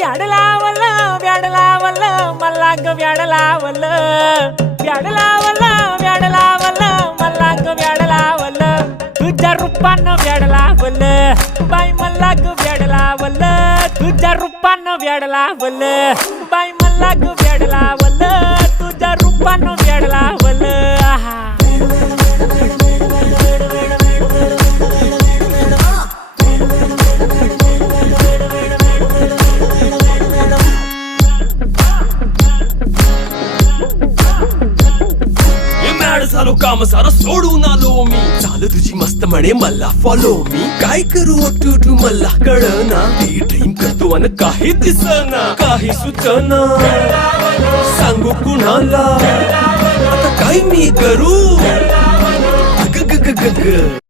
व्याड लावलं व्याड लावलं मला ग व्याड लावलं व्याड लावलं व्याड लावलं मला ग व्याड लावलं तुझ्या रूपानं व्याड लावलं बाई मला ग व्याड लावलं तुझ्या रूपानं व्याड लावलं बाई मला ग व्याड लावलं तुझ्या रूपानं व्याड लावलं आहा झालो काम सारं सोडून आलो मी चाल तुझी मस्त म्हणे मला फॉलो मी काय करू टू मला कळना ती ड्रीम करतो अन काही दिसना काही सुचना सांगू कुणाला आता काय मी करू ग ग ग ग ग